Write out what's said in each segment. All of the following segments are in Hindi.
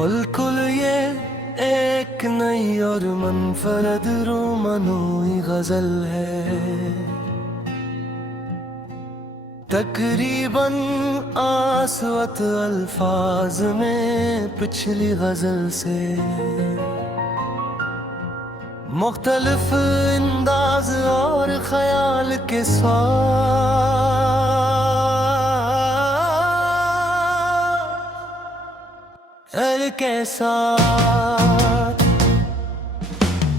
बिल्कुल ये एक नई और मुनफरद रोमनोई गजल है। तकरीबन आसवत अल्फाज में पिछली गजल से मुख्तलिफ अंदाज और ख्याल के के साथ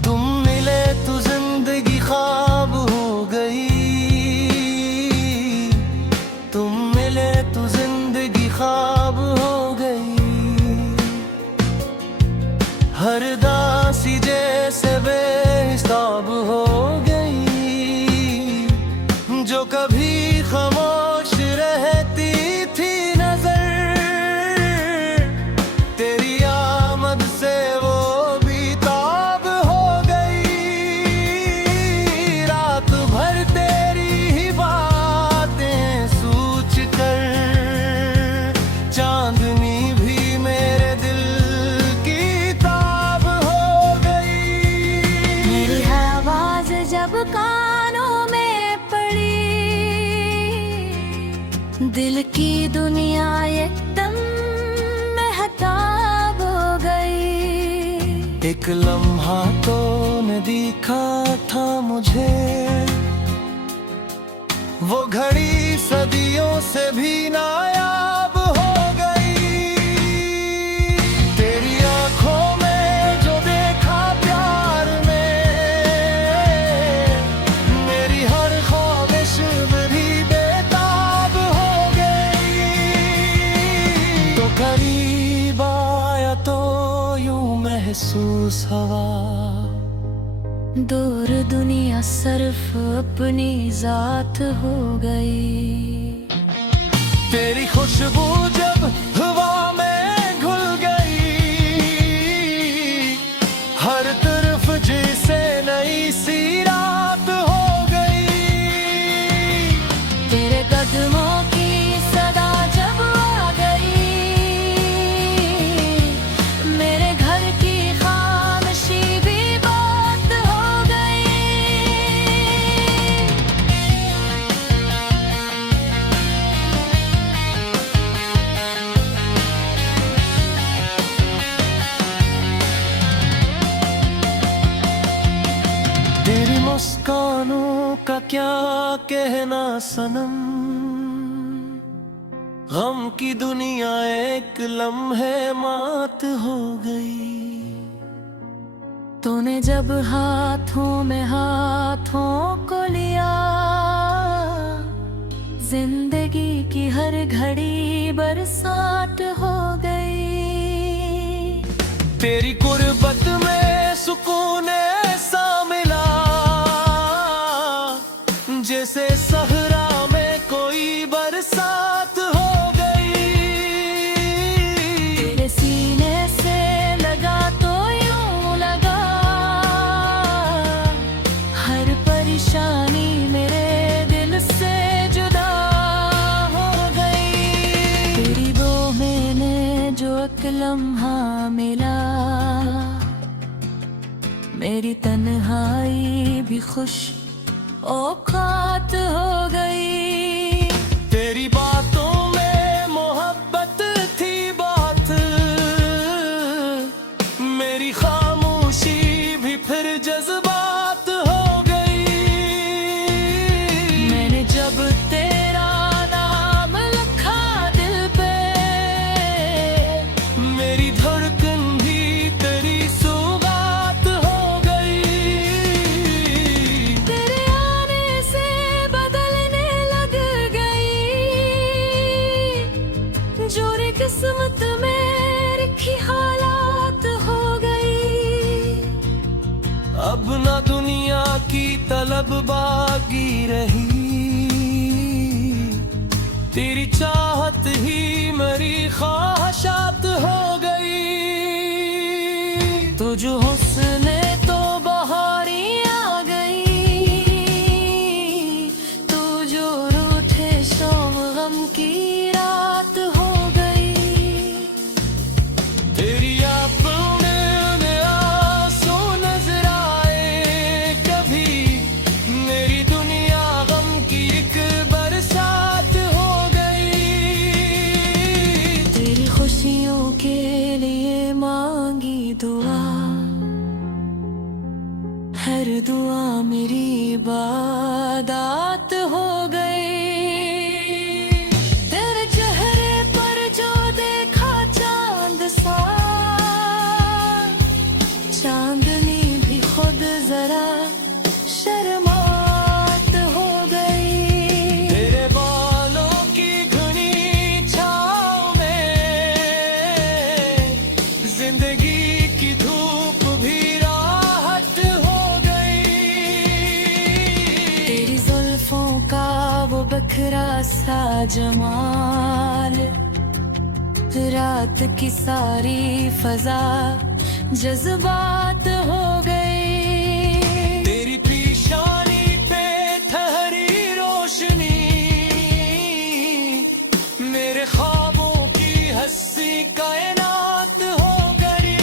तुम मिले तो जिंदगी ख्वाब हो गई। तुम मिले तो जिंदगी ख्वाब हो गई। हर दासी जैसे बेहिसाब हो गई। जो कभी खामोश रहती थी नजर, कानों में पड़ी, दिल की दुनिया एकदम महताब हो गई। एक लम्हा तो न दिखा था मुझे, वो घड़ी सदियों से भी नायाब हो गई। तेरी आंखों में जो देखा प्यार में, मेरी हर ख्वाहिश भी बेताब हो गई। तो करीब आया तो यूं महसूस हवा, दूर दुनिया सिर्फ अपनी जात हो गई। तेरी खुशबू जब हवा में घुल गई, हर तरफ जैसे नई सी रात हो गई। तेरे कदमों की सदा जब आ गई, मेरे घर की खामोशी भी बात हो गई। तेरी मुस्कानों का क्या कहना सनम, गम की दुनिया एक लम्हे मात हो गई। तूने जब हाथों में हाथों को लिया, जिंदगी की हर घड़ी बरसात हो गई। तेरी गुर्बत में सुकून ऐसा मिला, जैसे सहरा में कोई बरसात हो गई। तेरे सीने से लगा तो यूं लगा, हर परेशानी मेरे दिल से जुदा हो गई। तेरी वो मैंने जो एक लम्हा मिला, मेरी तन्हाई भी खुश औकात हो गई। तेरी बातों में मोहब्बत थी बात, मेरी खामोशी भी फिर जज्बात हो गई। मैंने जब तेरा नाम लिखा दिल पे, मेरी धड़कन भी तेरी सौगात हो गई। तेरे आने से बदलने लग गई, जो रे किस्मत में लिखी हालात हो गई। अब ना दुनिया की तलब बाकी रही, तेरी चाहत ही मेरी ख्वाहिशात हो गई। तो जो हुस्न तो बहारी आ गई, तू जो रूठे शाम गम की रात हो गई। तेरी वो बखरा सा जमाल, रात की सारी फजा जज्बात हो गई। तेरी पेशानी पे ठहरी रोशनी, मेरे ख्वाबों की हंसी कायनात हो गई।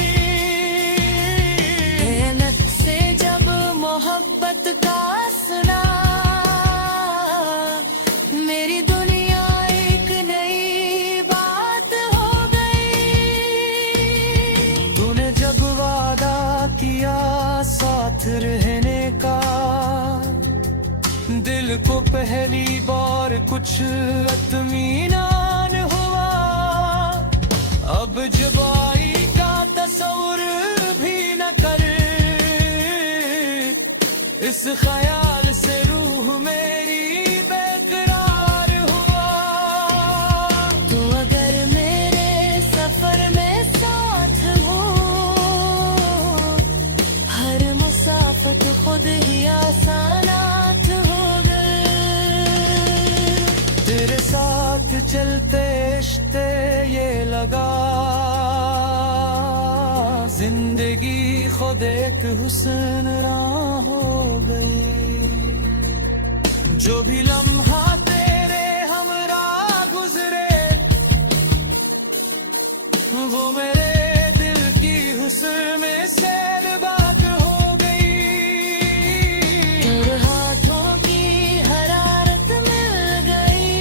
मेहनत से जब मोहब्बत का सुना, मेरी दुनिया एक नई बात हो गई। तूने जब वादा किया साथ रहने का, दिल को पहली बार कुछ इत्मीनान हुआ। अब जुबाई का तस्वुर भी न कर, इस ख्याल से रूह मेरी बेकरार हुआ। तू अगर मेरे सफर में साथ हो, हर मुसाफत खुद ही आसानात हो गए। तेरे साथ चलते इश्ते ये लगा, जिंदगी खुद एक हुस्न राह हो गई। जो भी लम्हा तेरे हमरा गुजरे, वो मेरे दिल की हुस्न में सैर बात हो गई। तेरे हाथों की हरारत मिल गई,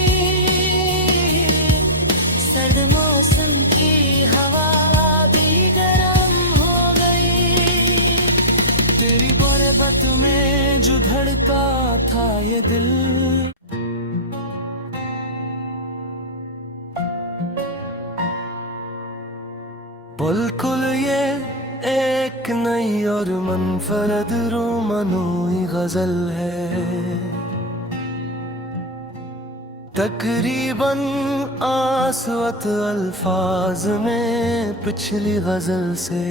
सर्द मौसम की हवा भी गर्म हो गई। तेरी गुर्बत में जो धड़का था ये दिल, बिल्कुल ये एक नई और मनफरद रोमनोई गजल है। तकरीबन आसवत अल्फाज में पिछली गजल से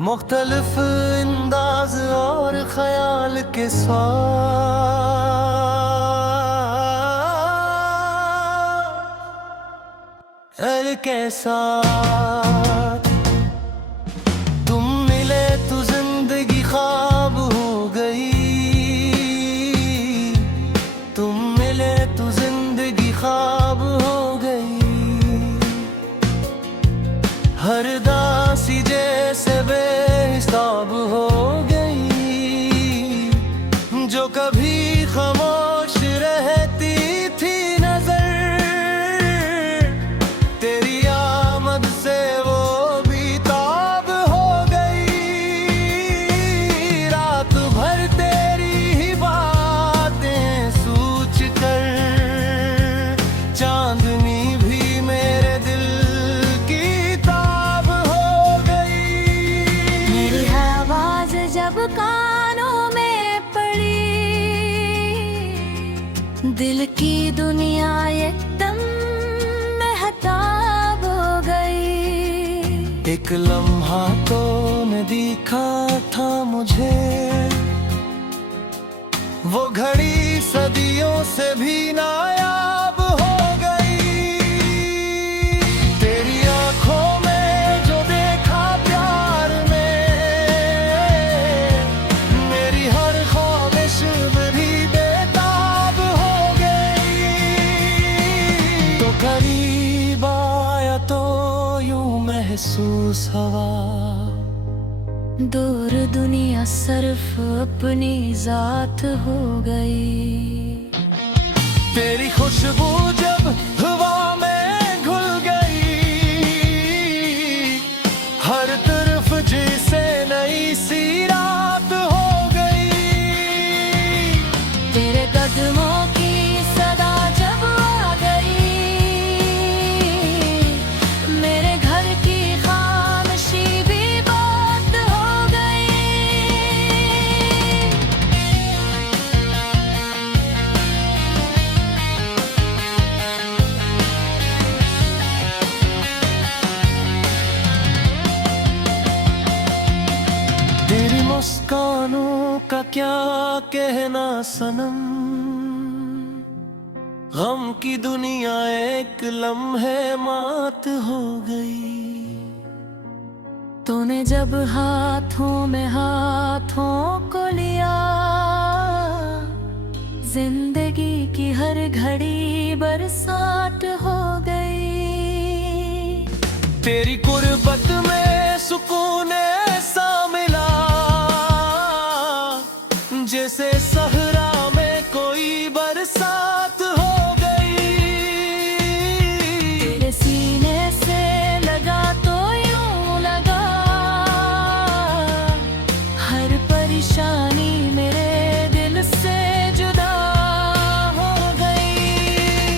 मुख्तलिफ अंदाज और ख्याल के कैसा तुम मिले तो जिंदगी ख्वाब हो गई। तुम मिले तो जिंदगी ख्वाब हो गई। हर दासी जैसे बेहिसाब हो गई, जो कभी खामोश रहती थी नजर, तेरी आमद से वो बेताब हो गई। रात भर तेरी ही बातें सोच कर, चांदनी भी मेरे दिल की ताब हो गई। मेरी आवाज जब कानों में पड़ी, दिल की दुनिया एकदम महताब हो गई। एक लम्हा तो न दिखा था मुझे, वो घड़ी सदियों से भी नायाब हो गई। तेरी आंखों में जो देखा प्यार में, मेरी हर ख्वाहिश भी बेताब हो गई। तो करीब आया तो यूं महसूस हवा, दूर दुनिया सिर्फ अपनी जात हो गई। तेरी खुशबू जब हवा में घुल गई, हर तरफ जैसे नई सी रात हो गई। तेरे कदमों की सदा जब आ गई, मेरे घर की खामोशी भी बात हो गई। तेरी मुस्कानों का क्या कहना सनम, गम की दुनिया एक लम्हे मात हो गई। तूने जब हाथों में हाथों को लिया, जिंदगी की हर घड़ी बरसात हो गई। तेरी गुर्बत में सुकून ऐसा मिला, जैसे सहरा में कोई बरसात हो गई। तेरे सीने से लगा तो यूं लगा, हर परेशानी मेरे दिल से जुदा हो गई।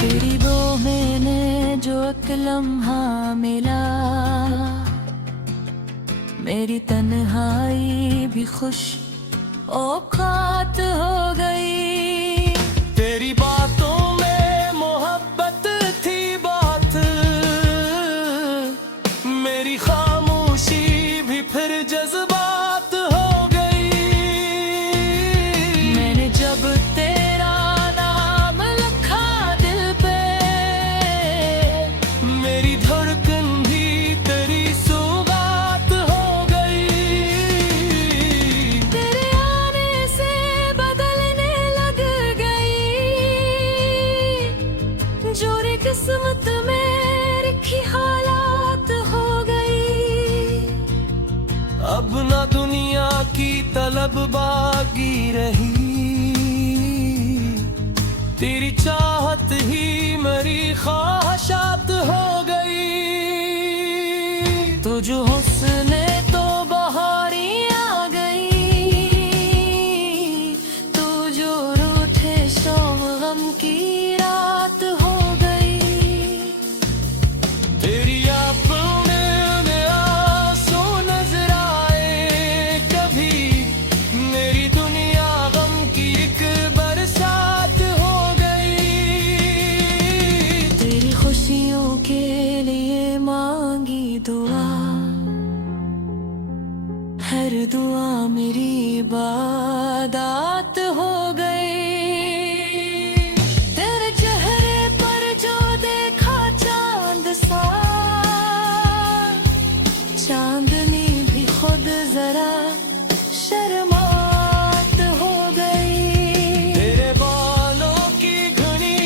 तेरी वो मैंने जो एक लम्हा मिला, मेरी तन्हाई भी खुश औकात हो गई। तेरी बातों में मोहब्बत थी बात, मेरी खामोशी भी फिर जज्बात हो गई। मैंने जब तेरा नाम लिखा दिल पे, मेरी धड़कन भी तेरी सुबात हो गई। तेरे आने से बदलने लग गई, जो रे किस्मत में लिखी हालात हो गई। अब ना दुनिया की तलब बाकी रही, तेरी चाहत ही मेरी ख्वाहिशात हो गई। तो जो हुस्न तो बहारी आ गई, तू जो रूठे शाम गम की रात हो गई। तेरी अपने आंसू नजर आए कभी, मेरी दुनिया गम की एक बरसात हो गई। तेरी खुशियों के लिए मांगी दुआ, हर दुआ मेरी इबादत हो गई। तेरे चेहरे पर जो देखा चांद सा, चांदनी भी खुद जरा शर्मात हो गई। तेरे बालों की घनी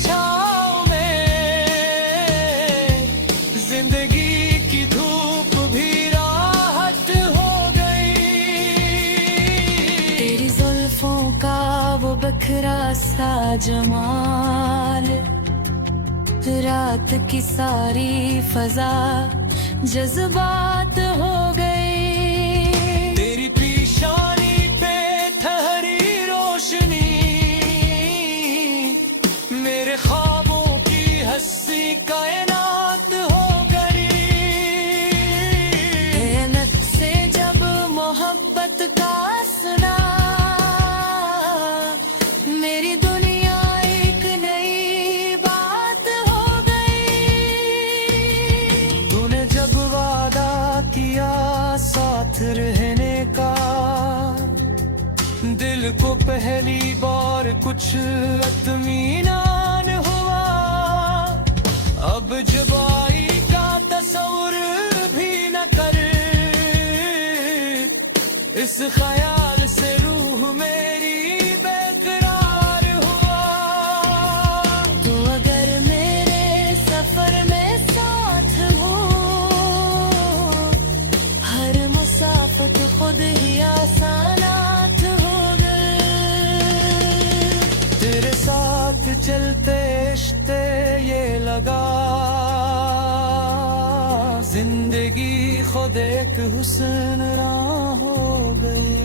छाँव में, जिंदगी की धूप भी राहत हो गई। तेरी जुल्फों का वो बखरा सा जमाल, रात की सारी फजा जज्बात हो गई। तेरी पेशानी पे ठहरी रोशनी, मेरे ख्वाबों की हंसी कायनात हो गई। मेहनत से जब मोहब्बत का सुना, मेरी दुनिया एक नई बात हो गई। तूने जब वादा किया साथ रहने का, दिल को पहली बार कुछ इत्मीनान हुआ। अब जुबाई का तस्वुर भी न कर, इस ख्याल से रूह मेरी बेकरार हुआ। तो अगर मेरे सफर में साथ हो, हर मुसाफत खुद ही आसानात हो गए। तेरे साथ चलते रिश्ते ये लगा, जिंदगी खुद एक हुस्न राह हो गई।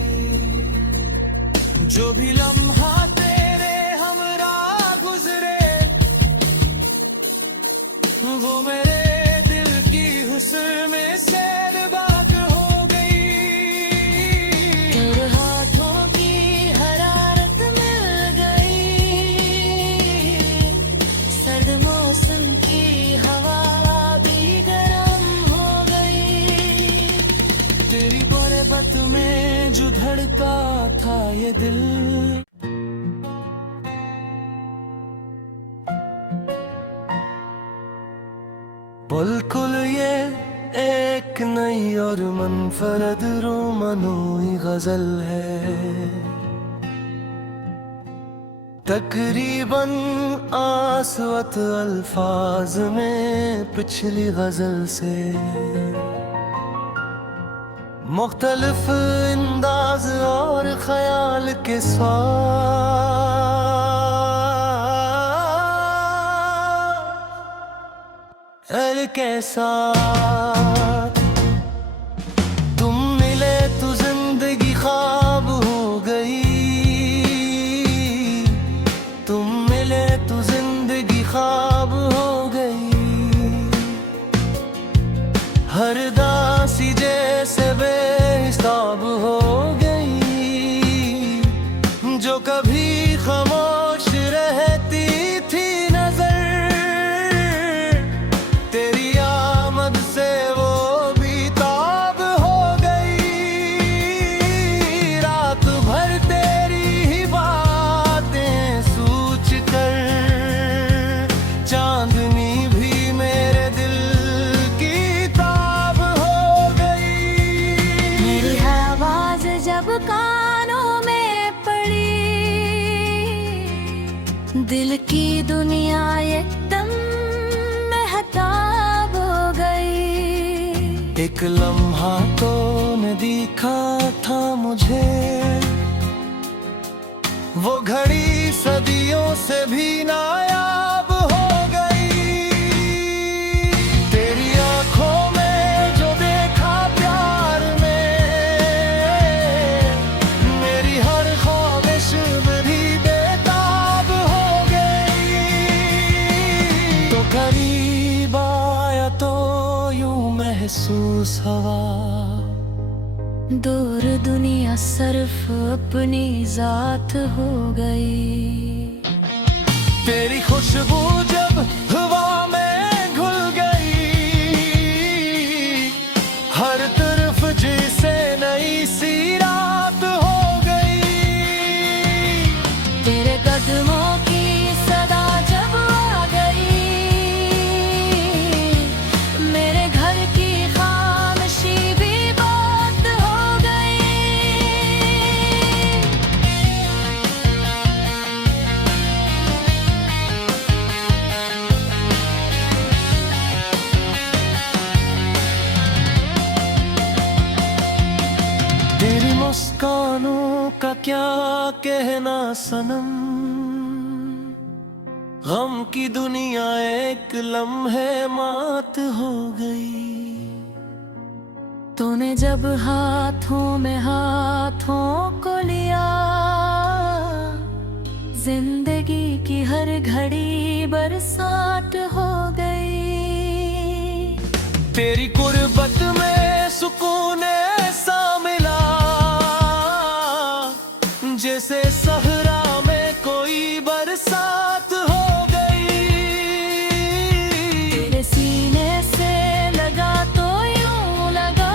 जो भी लम्हा तेरे हमरा गुजरे, वो मेरे दिल की हुस्न में सैरबाग हो गई। तेरे हाथों की हरारत मिल गई, सर्द मौसम की हवा भी गर्म हो गई। तेरी गुर्बत में जो धड़का था दिल। बिल्कुल ये एक नई और मनफरद रोमानोई गजल है, तकरीबन आसवत अल्फाज में पिछली गजल से मुख्तलिफ अंदाज और ख्याल के साथ साथ तुम मिले तो जिंदगी ख्वाब हो गई, तुम मिले तो जिंदगी ख्वाब हो गई। हर दासी जैसे बेहिसाब हो गई, जो कभी खामोश रहती थी नजर, तेरी आमद से वो बेताब हो गई। रात भर तेरी ही बातें सोच कर चांदनी भी मेरे दिल की ताब हो गई। मेरी आवाज जब कानों में पड़ी, दिल की दुनिया एकदम महताब हो गई। एक लम्हा तो न दिखा था मुझे, वो घड़ी सदियों से भी नायाब हो गई। तेरी आंखों में जो देखा प्यार में, मेरी हर ख्वाहिश भी बेताब हो गई। तो करीब आया तो यूं महसूस हवा, दूर दुनिया सिर्फ अपनी जात हो गई। तेरी खुशबू जब हवा में घुल गई, हर तरफ जैसे नई सी रात हो गई। तेरे कदमों की सदा जब आ गई, मेरे घर की खामोशी भी बात हो गई। तेरी मुस्कानों का क्या कहना सनम, गम की दुनिया एक लम्हे मात हो गई। तूने जब हाथों में हाथों को लिया, जिंदगी की हर घड़ी बरसात हो गई। तेरी गुर्बत में सुकून ऐसा मिला, जैसे सहरा में कोई बरसात हो गई। तेरे सीने से लगा तो यूं लगा,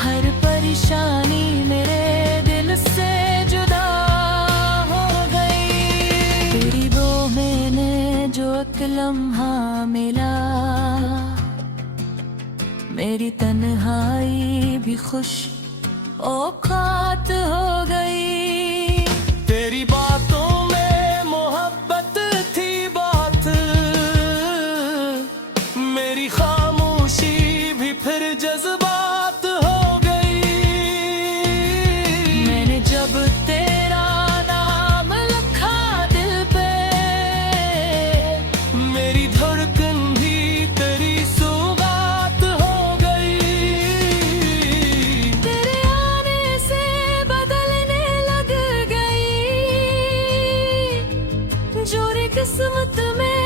हर परेशानी मेरे दिल से जुदा हो गई। तेरी वो मैंने जो एक लम्हा मिला, मेरी तन्हाई भी खुश औकात हो गई। तेरी बातों में मोहब्बत थी बात, मेरी खामोशी भी फिर जज्बात हो गई। मैंने जब तेरा नाम लिखा दिल पे, मेरी धड़कन भी तेरी सौगात हो गई। तेरे आने से बदलने लग गई, जो रे किस्मत में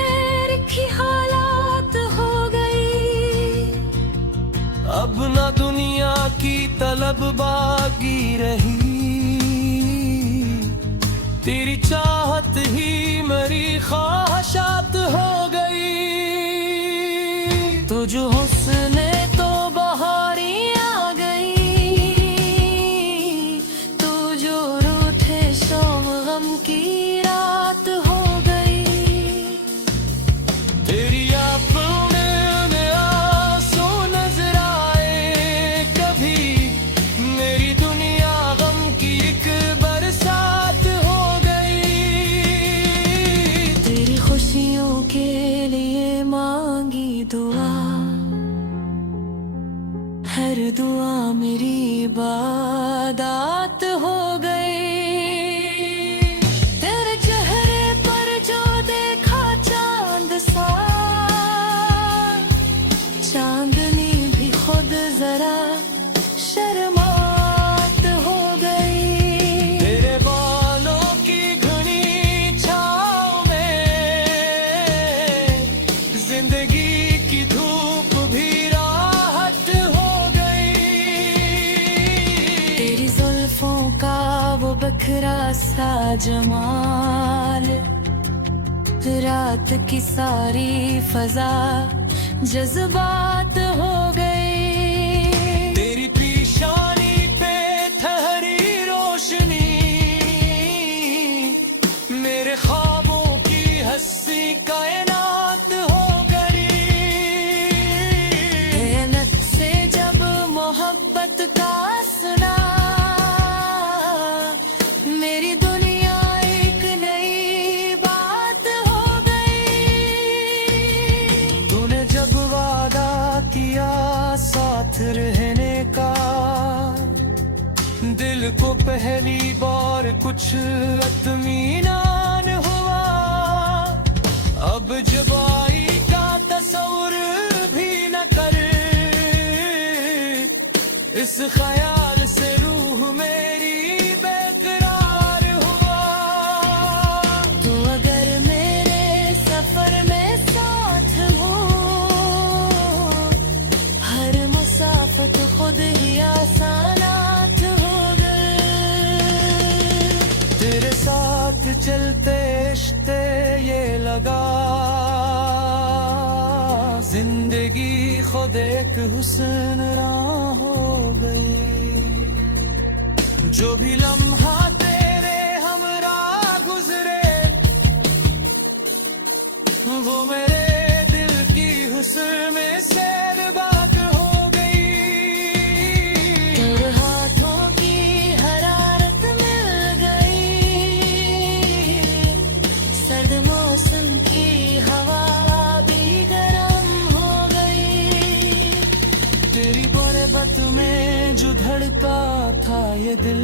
लिखी हालात हो गई। अब ना दुनिया की तलब बाकी रही, तेरी चाहत ही मेरी ख्वाहिशात हो गई। तुझ हुस्न तो बहारी आ गई, बिखरा सा जमाल, रात की सारी फजा जज्बात हो गई। तेरी पेशानी पे ठहरी रोशनी, मेरे ख्वाबों की हंसी कायनात हो गई। मेहनत से जब मोहब्बत का सुना, मेरी दुनिया एक नई बात हो गई। तूने जब वादा किया साथ रहने का, दिल को पहली बार कुछ इत्मीनान हुआ। अब जुबाई का तस्वुर भी न कर, इस ख्याल से रूह मेरी बेकरार हुआ। तू अगर मेरे सफर में साथ हो, हर मुसाफत खुद ही आसानात हो गए। तेरे साथ चलते रिश्ते ये लगा, जिंदगी खुद एक हुस्न राह हो गई। जो भी लम्हा तेरे हमरा गुजरे, वो मेरे दिल की हुस्न में सैर बात हो गई। तेरे हाथों की हरारत मिल गई, सर्द मौसम की हवा भी गर्म हो गई। तेरी गुर्बत में जो धड़का था ये दिल,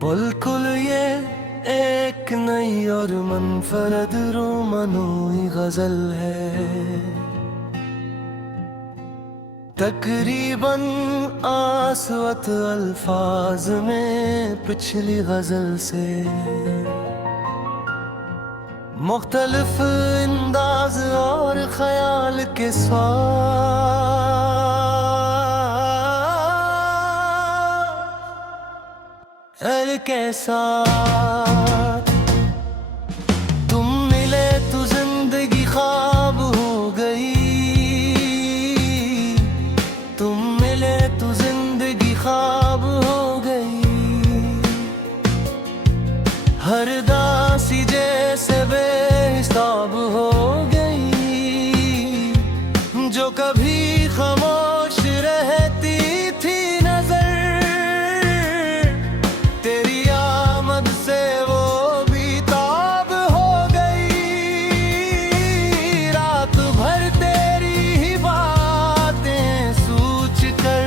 बिल्कुल ये एक नई और मनफरद रोमनोई गजल है। तकरीबन आसवत अल्फाज में पिछली गजल से मुख्तलिफ अंदाज और ख्याल के के साथ तुम मिले तो जिंदगी ख्वाब हो गई। तुम मिले तो जिंदगी ख्वाब हो गई। हर दासी जैसे बेहिसाब हो गई, जो कभी खामोश रहती थी नजर, तेरी आमद से वो भी ताब हो गई। रात भर तेरी ही बातें सोच कर,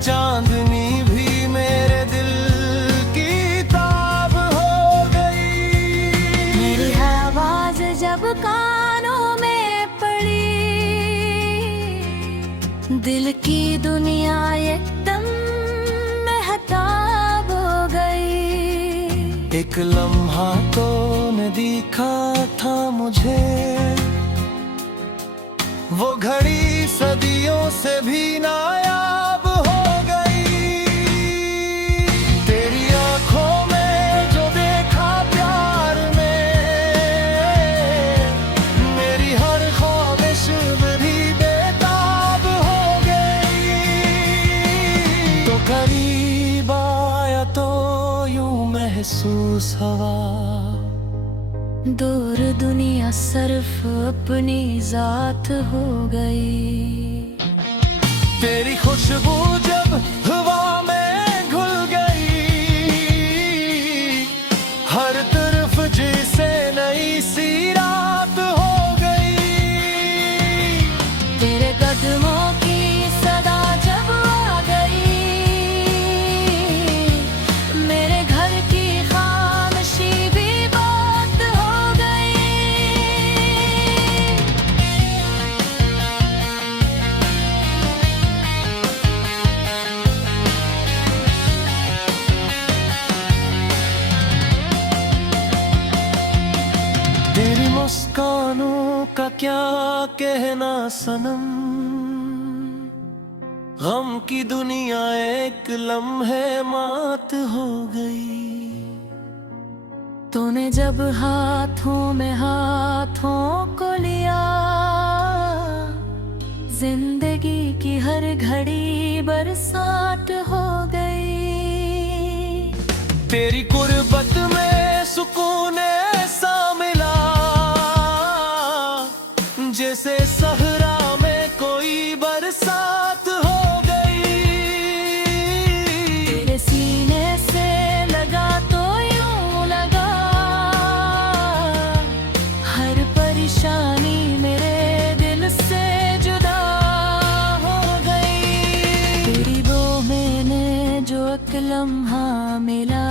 चांदनी भी मेरे दिल की ताब हो गई। मेरी आवाज जब कानों में पड़ी, दिल की दुनिया एकदम महताब हो गई। एक लम्हा तो न दिखा था मुझे, वो घड़ी सदियों से भी नायाब हो गई। तेरी आंखों में जो देखा प्यार में, मेरी हर ख्वाहिश भी बेताब हो गई। तो करीब आया तो यूं महसूस हवा, दूर दुनिया सिर्फ अपनी जात हो गई। तेरी खुशबू जब हवा में घुल गई, हर तरफ जैसे नई सी रात हो गई। तेरे कदमों की सदा जब आ गई, मेरे घर की खामोशी भी बात हो गई। तेरी मुस्कानों का क्या कहना सनम, गम की दुनिया एक लम्हे मात हो गई। तूने जब हाथों में हाथों को लिया, जिंदगी की हर घड़ी बरसात हो गई। तेरी गुर्बत में सुकून ऐसा मिला, जैसे सहरा में कोई बरसात हो गई। तेरे सीने से लगा तो यूं लगा, हर परेशानी मेरे दिल से जुदा हो गई। तेरी वो मैंने जो एक लम्हा मिला,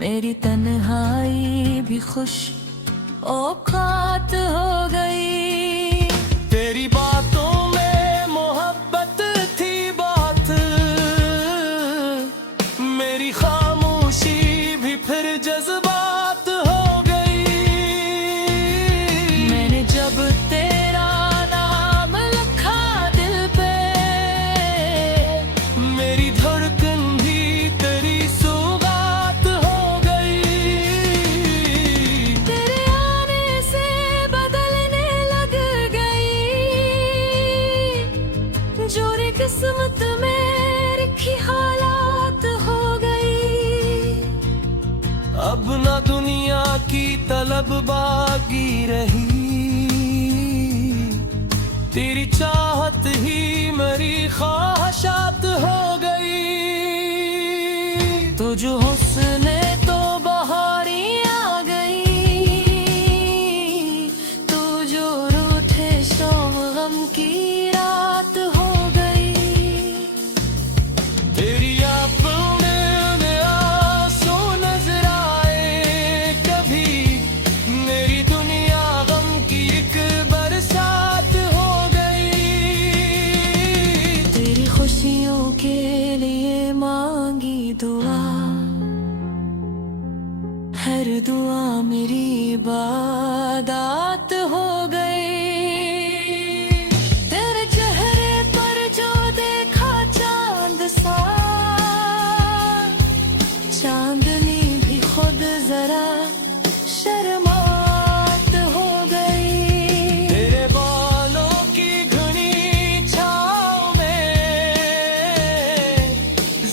मेरी तन्हाई भी खुश औकात हो गई। तेरी बातों में मोहब्बत थी बात, मेरी खामोशी भी फिर जज्बात हो गई। मैंने जब तेरा नाम लिखा दिल पे, मेरी धड़कन भी तेरी सौगात हो गई। तेरे आने से बदलने लग गई, जो रे किस्मत में लिखी हालात हो गई। अब ना दुनिया की तलब बाकी रही, तेरी चाहत ही मेरी ख्वाहिशात हो गई। तुझ हुस्न तो बहारी आ गई, तू जो रूठे शाम गम की रात हो गई। तेरी अपने आंसू नजर आए कभी, मेरी दुनिया गम की एक बरसात हो गई। तेरी खुशियों के लिए मांगी दुआ, हर दुआ मेरी इबादत हो गई। तेरे चेहरे पर जो देखा चांद सा, चांदनी भी खुद जरा शर्मात हो गई। तेरे बालों की घनी छाँव में,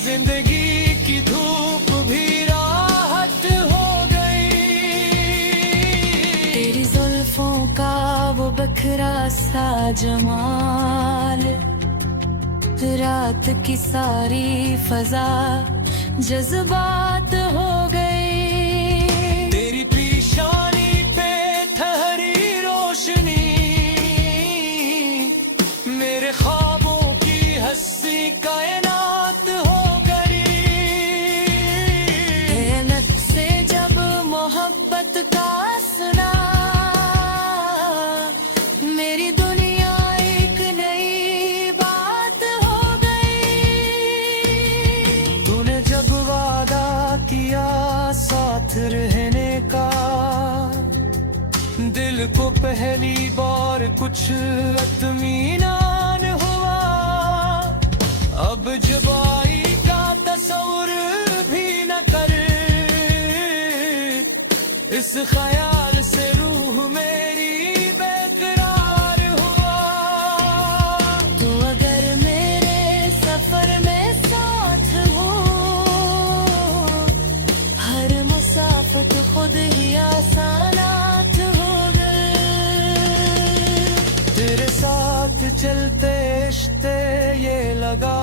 जिंदगी की धूप भी राहत हो गई। तेरी जुल्फों का वो बखरा सा जमाल, रात की सारी फजा जज्बात हो गई। तेरी पेशानी पे ठहरी रोशनी, मेरे ख्वाबों की हंसी कायनात हो गई। ऐनक से जब मोहब्बत का सुना, मेरी दुनिया एक नई बात हो गई। तूने जब वादा किया साथ रहने का, दिल को पहली बार कुछ इत्मीनान हुआ। अब जुबाई का तस्वुर भी न कर, इस ख्याल से रूह मेरी बेकरार हुआ। तो अगर मेरे सफर में साथ हो, हर मुसाफत खुद ही आसानात हो गए। तेरे साथ चलते रिश्ते ये लगा,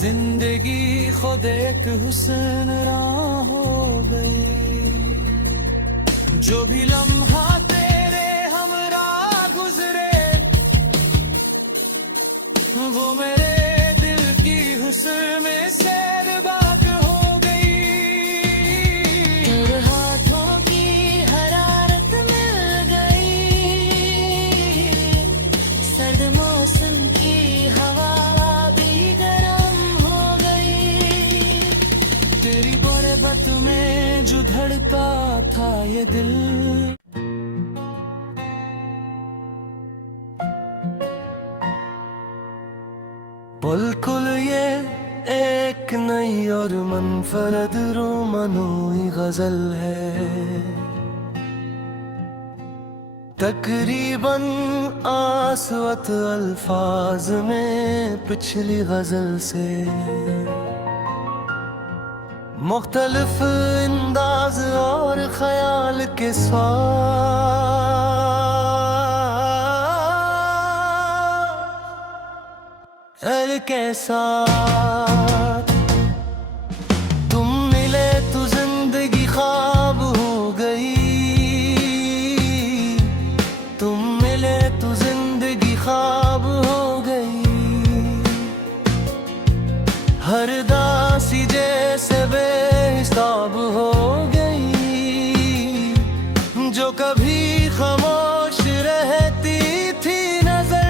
जिंदगी खुद एक हुस्न राह हो गई। जो भी लम्हा तेरे हमरा गुजरे, वो मेरे दिल की हुस्न में सैरबाग हो गई। तेरे हाथों की हरारत मिल गई, सर्द मौसम की हवा भी गर्म हो गई। तेरी गुर्बत में जो धड़का था ये दिल, बिल्कुल ये एक नई और मुनफरद रोमनोई गजल है, तकरीबन आसवत अल्फाज में पिछली गजल से मुख्तलिफ अंदाज और ख्याल के के साथ तुम मिले तो जिंदगी ख्वाब हो गई, तुम मिले तो जिंदगी ख्वाब हो गई। हर दासी जैसे बेहिसाब हो गई, जो कभी खामोश रहती थी नजर,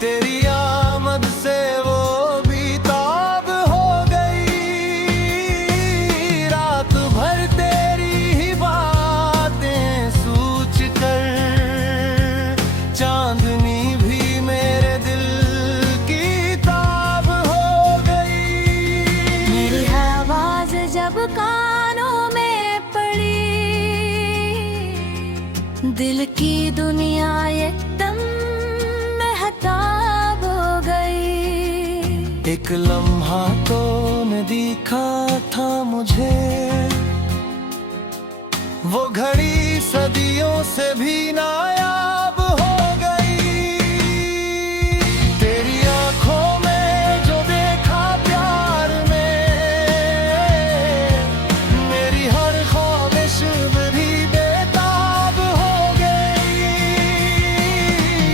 तेरी आमद से वो बेताब हो गई। रात भर तेरी ही बातें सोच कर चांदनी भी मेरे दिल की ताब हो गई। मेरी आवाज जब कानों में पड़ी, दिल की दुनिया एकदम महताब हो गई। एक लम्हा तो न दिखा था मुझे, वो घड़ी सदियों से भी नायाब हो गई। तेरी आंखों में जो देखा प्यार में, मेरी हर ख्वाहिश भी बेताब हो गई।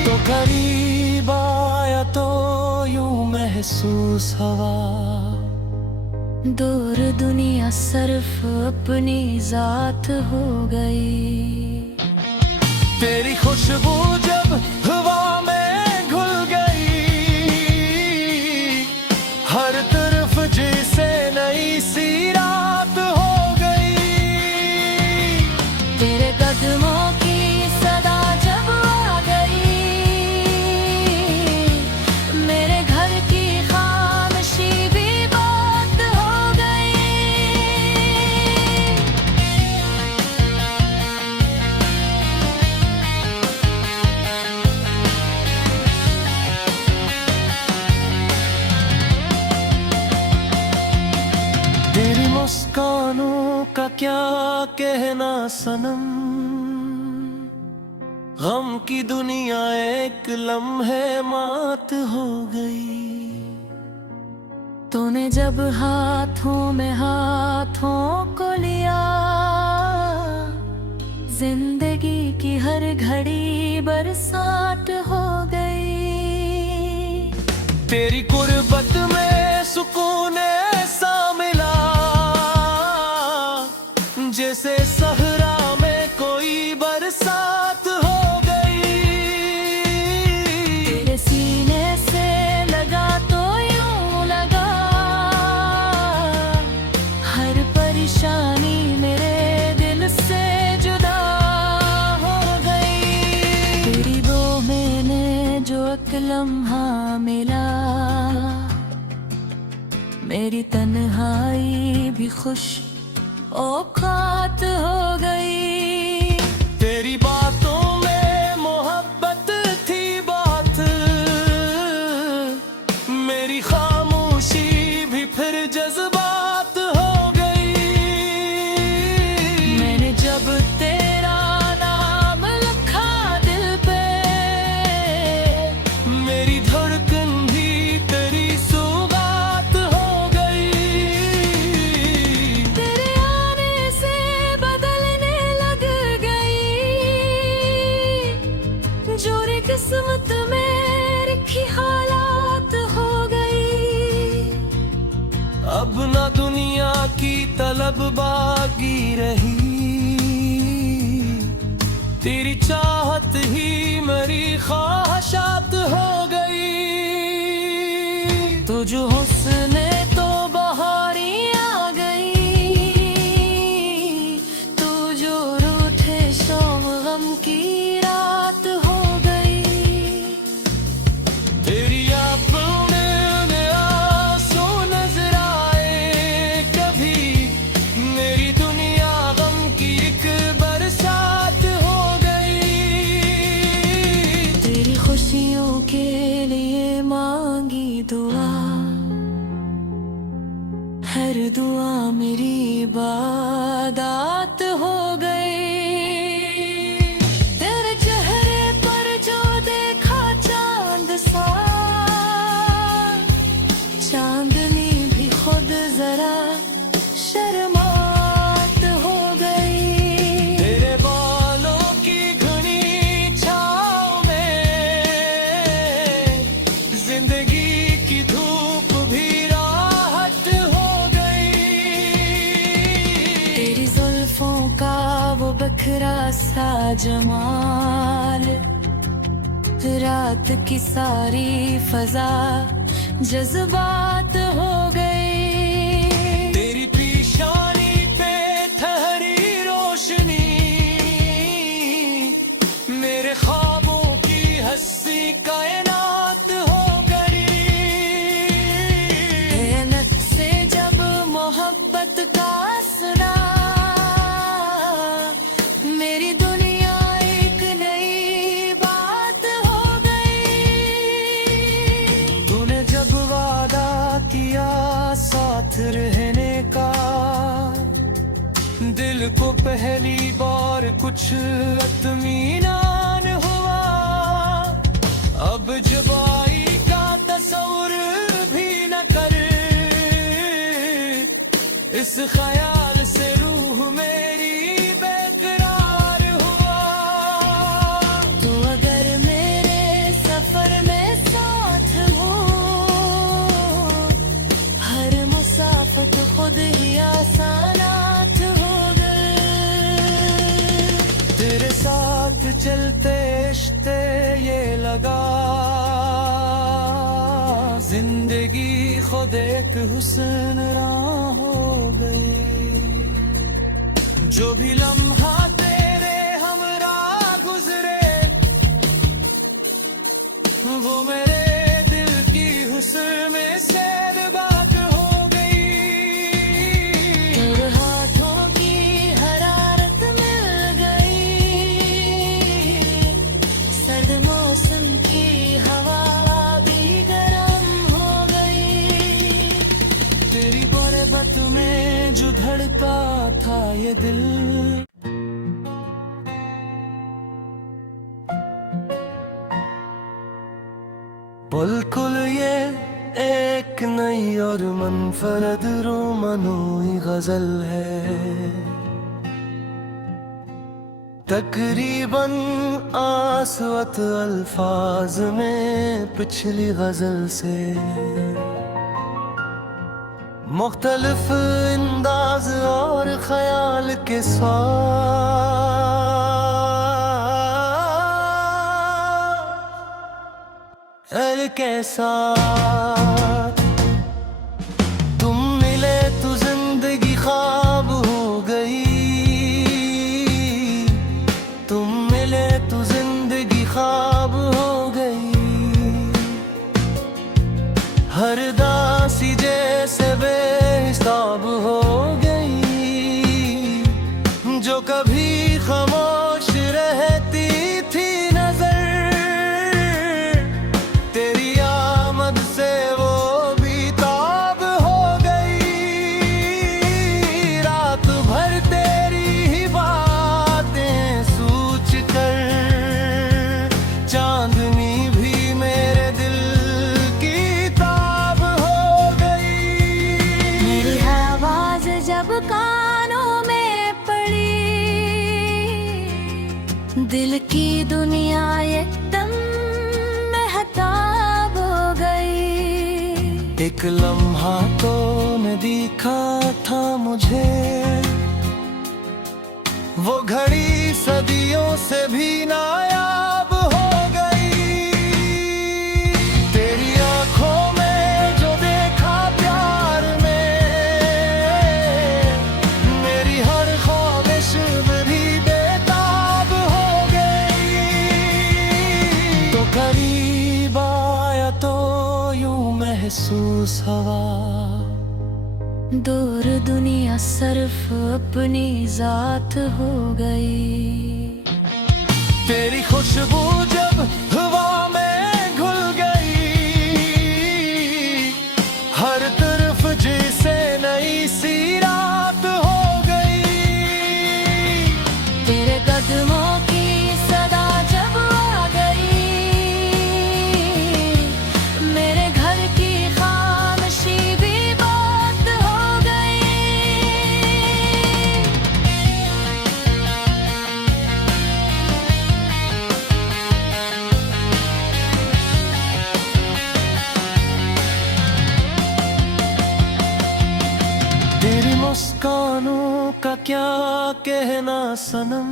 तो करीब आया तो यूं महसूस हवा, दूर दुनिया सिर्फ अपनी जात हो गई। तेरी खुशबू जब हवा में घुल गई, हर तरफ जैसे नई सी रात हो गई। तेरे कदमों की सदा जब आ गई, मेरे घर की खामोशी भी बात हो गई। तेरी मुस्कानों का क्या कहना सनम, गम की दुनिया एक लम्हे मात हो गई। तूने जब हाथों में हाथों को लिया, जिंदगी की हर घड़ी बरसात हो गई। तेरी गुर्बत में सुकून ऐसा मिला, जैसे सहरा में कोई बरसात हो गई। तेरे सीने से लगा तो यूं लगा, हर परेशानी मेरे दिल से जुदा हो गई। तेरी वो मैंने जो एक लम्हा मिला, मेरी तन्हाई भी खुश औकात हो गई। तेरी बातों में मोहब्बत थी बात, मेरी खामोशी भी फिर जज्बात हो गई। मैंने जब तेरा नाम लिखा दिल पे, मेरी धड़कन भी तेरी सौगात हो गई। तेरे आने से बदलने लग गई, जो रे किस्मत में लिखी हालात हो गई। अब ना दुनिया की तलब बाकी रही, तेरी चाहत ही मेरी ख्वाहिशात हो गई। तो जो हुस्न तो बहारी आ गई, तू जो रूठे शाम गम की रात हो गई। तेरी जमाल, रात की सारी फजा जज्बात हो गई। तेरी पेशानी पे ठहरी रोशनी, मेरे ख्वाबों की हस्सी कायनात हो गई। ऐनक से जब मोहब्बत का सुना, मेरी दुनिया एक नई बात हो गई। तूने जब वादा किया साथ रहने का, दिल को पहली बार कुछ इत्मीनान हुआ। अब जुबाई का तस्वुर भी न कर, इस ख्याल से रूह मेरी बेकरार हुआ। तू अगर मेरे सफर में साथ हो, हर मुसाफत खुद ही आसानात हो गए। तेरे साथ चलते इश्ते ये लगा, जिंदगी खुद एक हुस्न राह हो गई। जो भी लम्हा तेरे हमरा गुजरे, वो मेरे दिल की हुस्न में से बात हो गई। तेरे हाथों की हरारत मिल गई, सर्द मौसम की हवा भी गर्म हो गई। तेरी गुर्बत में जो धड़का था ये दिल, बिल्कुल ये एक नई और मनफरद रोमानोई गजल है। तकरीबन आसवत अल्फाज में पिछली गजल से मुख्तलिफ अंदाज और ख्याल के साथ कैसा तुम मिले तो जिंदगी ख्वाब हो गई। तुम मिले तो जिंदगी ख्वाब हो गई। हर दासी जैसे बेहिसाब हो गई, जो कभी खामोश रहती थी नजर, तेरी आमद से वो भी ताब हो गई। रात भर तेरी ही बातें सोच कर, चांदनी भी मेरे दिल की ताब हो गई। मेरी आवाज जब कानों में पड़ी, दिल की दुनिया एकदम महताब हो गई। एक लम्हा तो न दिखा था मुझे, वो घड़ी सदियों से भी नायाब हो गई। तेरी आंखों में जो देखा प्यार में, मेरी हर ख्वाहिश भी बेताब हो गई। तो करीब आया तो यूं महसूस हवा, दूर दुनिया सिर्फ अपनी जात हो गई। तेरी खुशबू जब हवा में घुल गई, हर तरफ जैसे नई सी रात हो गई। तेरे कदमों की सदा जब आ गई, मेरे घर की खामोशी भी बात हो गई। मुस्कानों का क्या कहना सनम,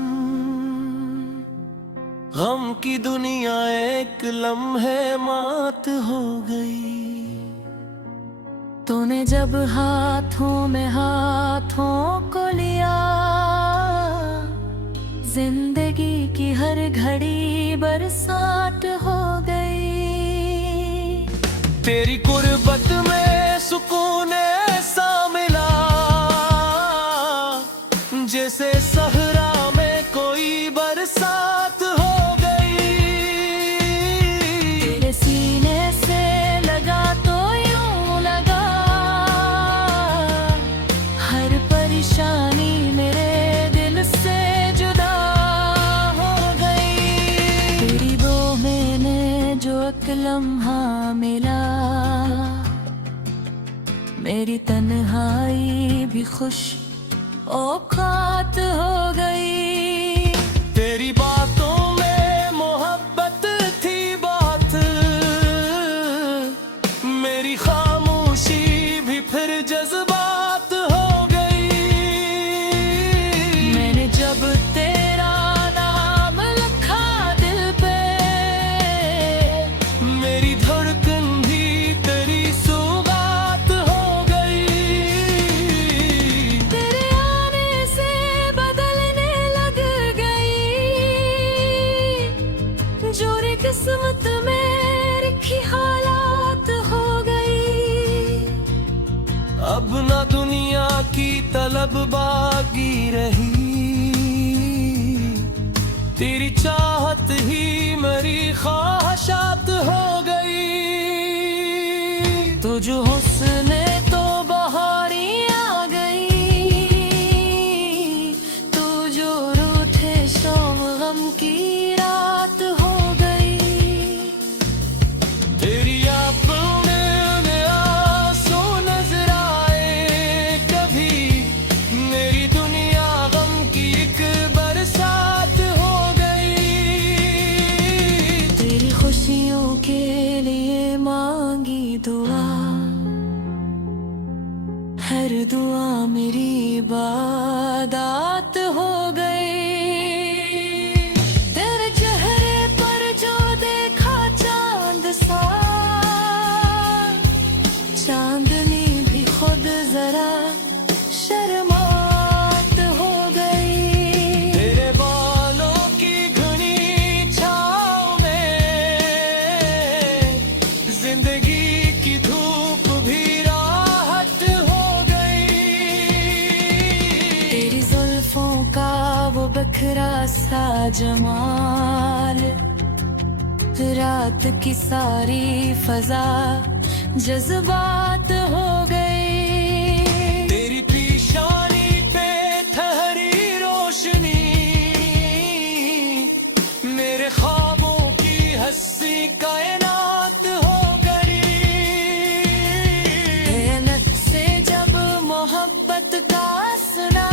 गम की दुनिया एक लम्हे मात हो गई। तूने जब हाथों में हाथों को लिया, जिंदगी की हर घड़ी बरसात हो गई। तेरी गुर्बत में सुकून ऐसा मिला, जैसे सहरा में कोई बरसात हो गई। तेरे सीने से लगा तो यूं लगा, हर परेशानी मेरे दिल से जुदा हो गई। तेरी वो मैंने जो एक लम्हा मिला, मेरी तन्हाई भी खुश औकात हो गई। तेरी बातों में मोहब्बत थी बात, मेरी खामोशी भी फिर जज्बात हो गई। मैंने जब तेरा नाम लिखा दिल पे, मेरी धड़कन भी तेरी सौगात हो गई। तेरे आने से बदलने लग गई, जो रे किस्मत में लिखी हालात हो गई। अब ना दुनिया की तलब बाकी रही, तेरी चाहत ही मेरी ख्वाहिशात हो गई। तुझ हुस्न तो बहारी आ गई, तू जो रूठे शाम गम की रात हो गई। तेरी आंखों में आंसू नजर आए कभी, मेरी दुनिया गम की एक बरसात हो गई। तेरी खुशियों के लिए मांगी दुआ, हर दुआ मेरी इबादत हो गई। तेरे चेहरे पर जो देखा चांद सा, चांदनी भी खुद जरा शर्मात हो गई। तेरे बालों की घनी छाँव में जिंदगी की धूप भी राहत हो गई। तेरी जुल्फों का वो बखरा सा जमाल, रात की सारी फजा जज्बात हो गई। तेरी पेशानी पे ठहरी रोशनी, मेरे ख्वाबों की हंसी कायनात हो गई। मेहनत से जब मोहब्बत का सुना,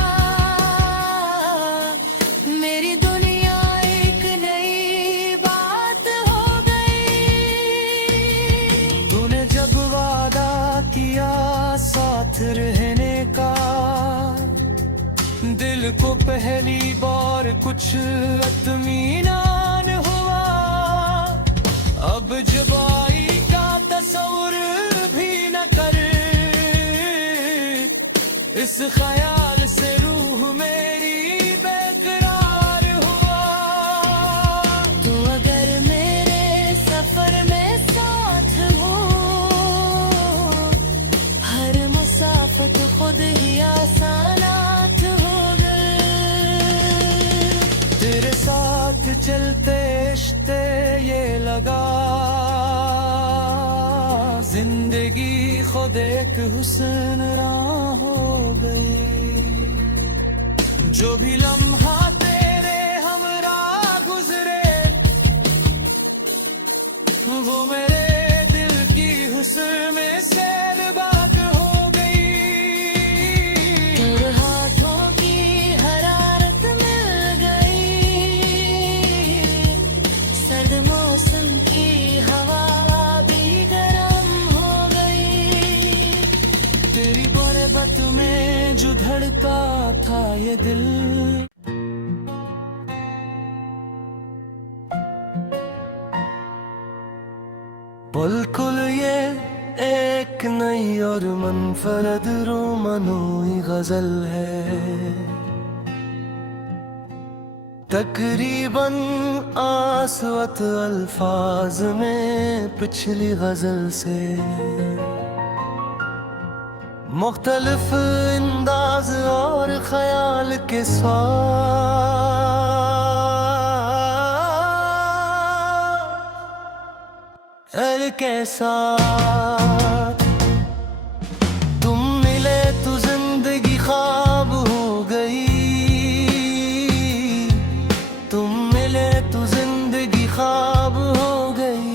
मेरी दुनिया एक नई बात हो गई। तूने जब वादा किया साथ रहने का, दिल को पहली बार कुछ इत्मीनान हुआ। अब जुबाई का तस्वुर भी न कर, इस ख्याल से रूह मेरी बेकरार हुआ। तू अगर मेरे सफर में साथ हो, हर मुसाफत खुद ही आसानात हो गई। तेरे साथ चलते इश्ते ये लगा, जिंदगी खुद एक हुस्न राह हो गई। जो भी लम्हा तेरे हमरा गुजरे, वो मेरे दिल की हुस्न में सैरबाग हो गई। तेरे हाथों की हरारत मिल गई, सर्द मौसम की हवा भी गर्म हो गई। तेरी गुर्बत में जो धड़का था ये दिल, बिल्कुल ये एक नई और मनफरद रोमनोई गजल है, तकरीबन आसवत अल्फाज में पिछली गजल से मुख्तलिफ अंदाज और ख्याल के के साथ तुम मिले तो जिंदगी ख्वाब हो गई, तुम मिले तो जिंदगी ख्वाब हो गई।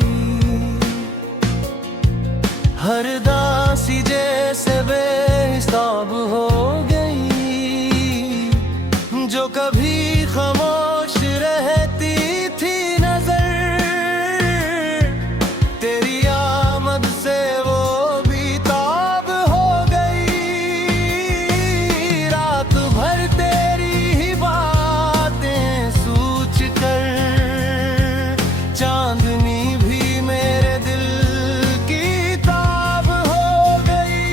हर दासी जैसे बेहिसाब हो गई, जो कभी खामोश रहती थी नजर, तेरी आमद से वो भी ताब हो गई। रात भर तेरी ही बातें सोच कर चांदनी भी मेरे दिल की ताब हो गई।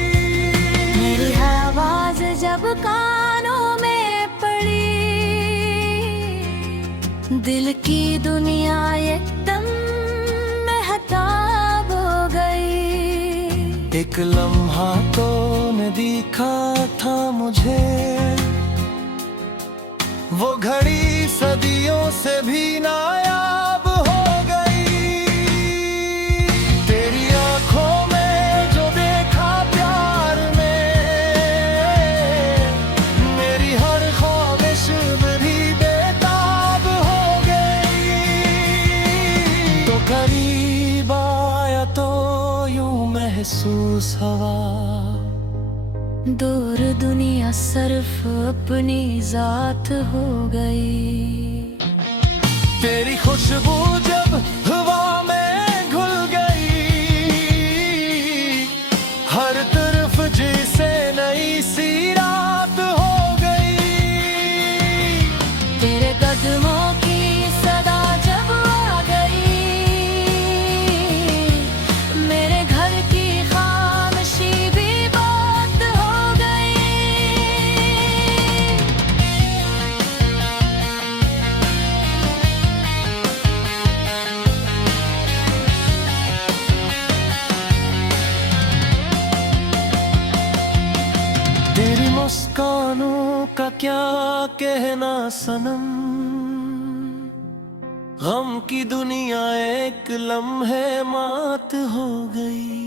मेरी आवाज जब कानों में पड़ी, दिल की दुनिया एकदम महताब हो गई। एक लम्हा तो न दिखा था मुझे, वो घड़ी सदियों से भी नायाब हो गई। तेरी आंखों में जो देखा प्यार में, मेरी हर ख्वाहिश भी बेताब हो गई। तो करीब आया तो यूं महसूस हवा, दूर दुनिया सिर्फ अपनी जात हो गई। तेरी खुशबू जब हवा में घुल गई, हर तरफ जैसे नई सी रात हो गई। तेरे कदमों की सदा जब आ गई, मेरे घर की खामोशी भी बात हो गई। तेरी मुस्कानों का क्या कहना सनम, गम की दुनिया एक लम्हे मात हो गई।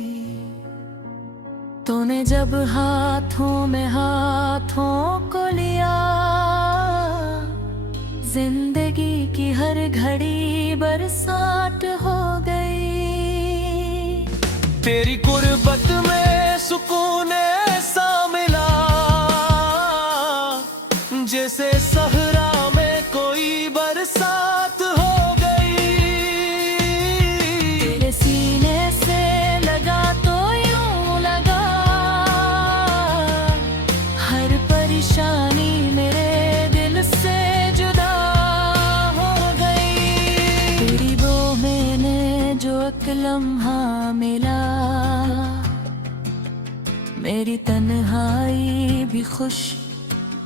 तूने जब हाथों में हाथों को लिया, जिंदगी की हर घड़ी बरसात हो गई। तेरी गुर्बत में सुकून ऐसा मिला, जैसे सहरा में कोई बरसात हो गई। तेरे सीने से लगा तो यूं लगा, हर परेशानी मेरे दिल से जुदा हो गई। तेरी वो मैंने जो एक लम्हा मिला, मेरी तन्हाई भी खुश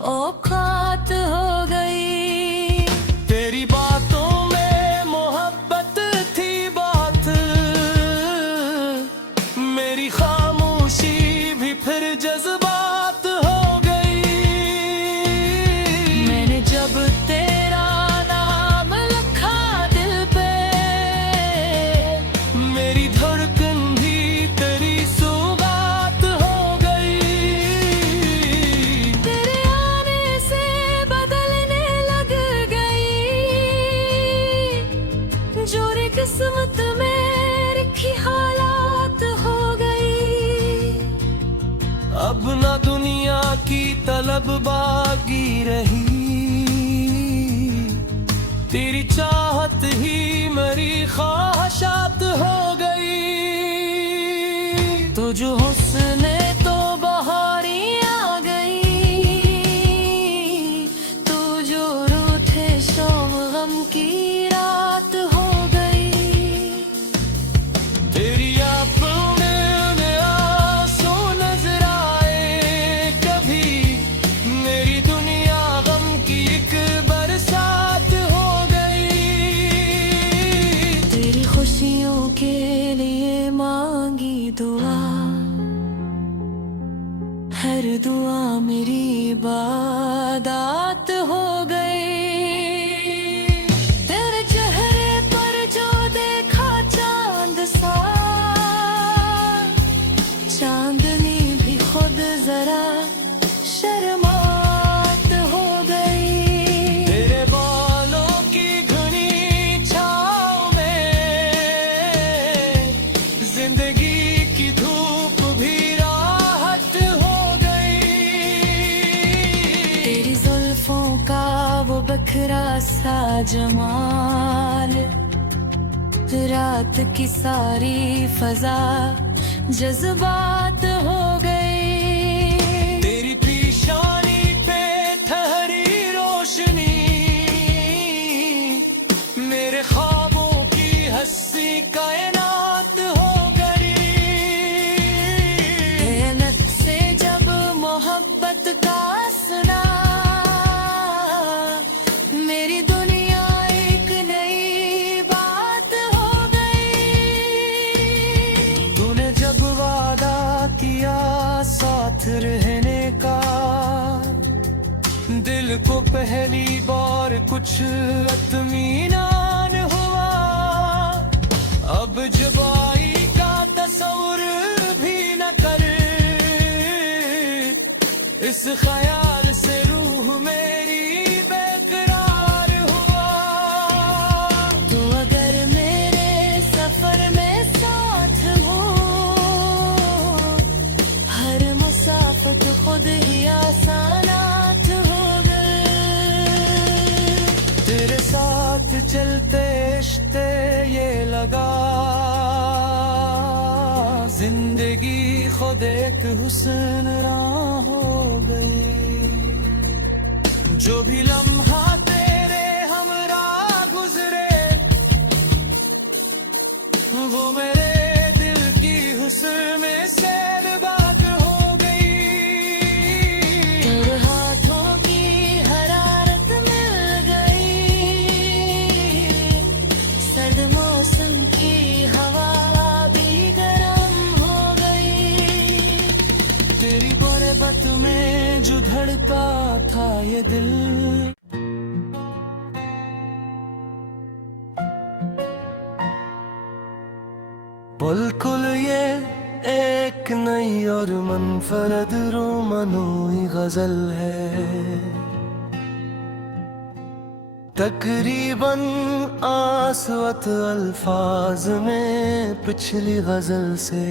औकात हो गई। तेरी बातों में मोहब्बत थी बात, मेरी खामोशी भी फिर जज्बात हो गई। मैंने जब तेरा नाम लिखा दिल पे, मेरी धड़कन भी तेरी सौगात हो गई। तेरे आने से बदलने लग गई, जो रे किस्मत में लिखी हालात हो गई। अब ना दुनिया की तलब बाकी रही, तेरी चाहत ही मेरी ख्वाहिशात हो गई। तुझ हुस्न तो बहारी आ गई, तू जो रूठे शाम गम की रात हो गई। तेरी बिखरा सा जमाल, रात की सारी फजा जज्बात हो गई। तेरी पेशानी पे ठहरी रोशनी, मेरे ख्वाबों की हंसी कायनात हो गई। मेहनत से जब मोहब्बत का सुना, मेरी दुनिया एक नई बात हो गई। तूने जब वादा किया साथ रहने का, दिल को पहली बार कुछ इत्मीनान हुआ। अब जुबाई का तस्वुर भी न कर, इस ख्याल से रूह मेरी बेकरार हुआ। तू अगर मेरे सफर में साथ हो, हर मुसाफत खुद ही आसानात हो गए। तेरे साथ चलते इश्ते ये लगा, जिंदगी खुद एक हुस्न राह हो गई। जो भी लम्हा तेरे हमरा गुजरे, वो मेरे दिल की हुस्न में सैर बात हो गई। तेरे हाथों की हरारत मिल गई, सर्द मौसम की हवा भी गर्म हो गई। तेरी गुर्बत में जो धड़का था ये दिल, बिल्कुल ये एक नई और मुनफरद रोमनोई गजल है। तकरीबन आसवत अल्फाज में पिछली गजल से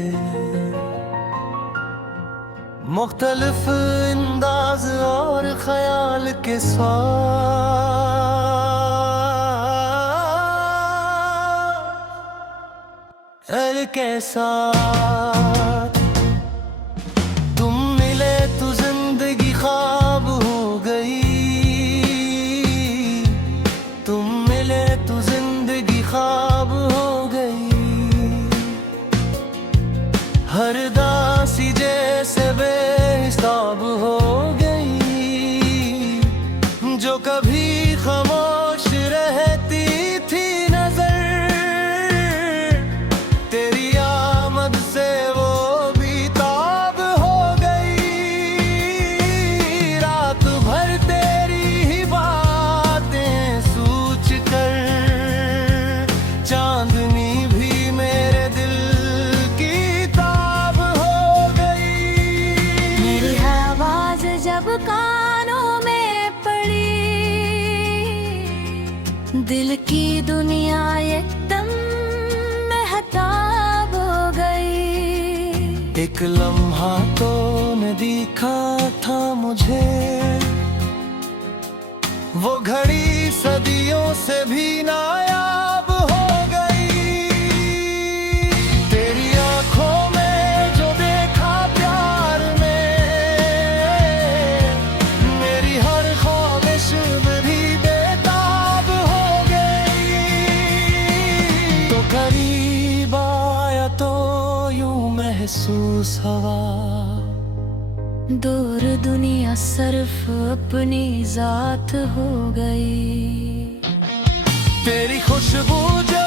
मुख्तलिफ अंदाज और ख्याल के के साथ तुम मिले तो जिंदगी ख्वाब हो गई। तुम मिले तो जिंदगी ख्वाब हो गई। हर दासी जैसे बेहिसाब हो गई, जो कभी खामोश रहती थी नजर, तेरी आमद से वो भी ताब हो गई। रात भर तेरी ही बातें सोच कर, चांदनी भी मेरे दिल की ताब हो गई। मेरी आवाज जब कानों में पड़ी, दिल की दुनिया एकदम महताब हो गई। एक लम्हा तो न दिखा था मुझे, वो घड़ी सदियों से भी नायाब हो गई। तेरी आंखों में जो देखा प्यार में, मेरी हर ख्वाहिश भी बेताब हो गई। तो करीब आया तो यूं महसूस हवा, दूर दुनिया सिर्फ अपनी जात हो गई। तेरी खुशबू जो